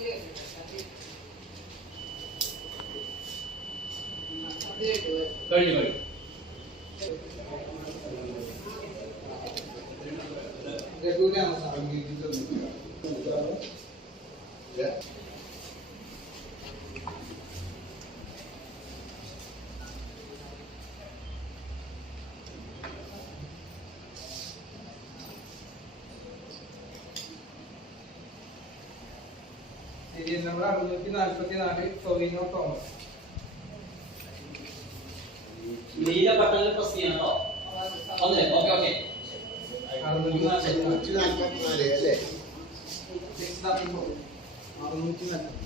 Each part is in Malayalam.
大丈夫大丈夫。レグリアンさん右手と右手。നമ്പർ അറുന്നൂറ്റി നാൽപ്പത്തി നാല് ടൊവിനോ തോമസ് നീല ബട്ടണിൽ പ്രസ് ചെയ്യണം കേട്ടോ വന്നില്ലേ ഓക്കെ ഓക്കെ അറുന്നൂറ്റി നാൽപ്പത്തി നാല് നൂറ്റി നാൽപ്പത്തിനാല് അല്ലേ സിക്സ് ഡബിൾ ഫോർ അറുന്നൂറ്റി നാൽപ്പത്തി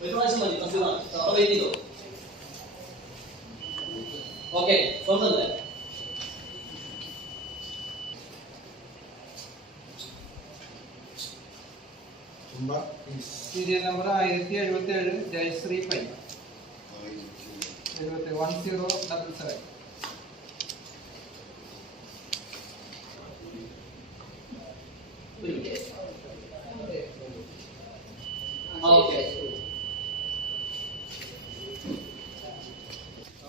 ഒരു പ്രാവശ്യം മതി ചെയ്താൽ അവിടെ വെയിറ്റ് ചെയ്തോ ഓക്കെ തുമ്പ. സീരിയൽ നമ്പർ ആയിരത്തി എഴുപത്തി ഏഴ് ജയശ്രീ പൈ എഴുപത്തി വൺ സീറോ ഡബിൾ സെവൻ 好，对。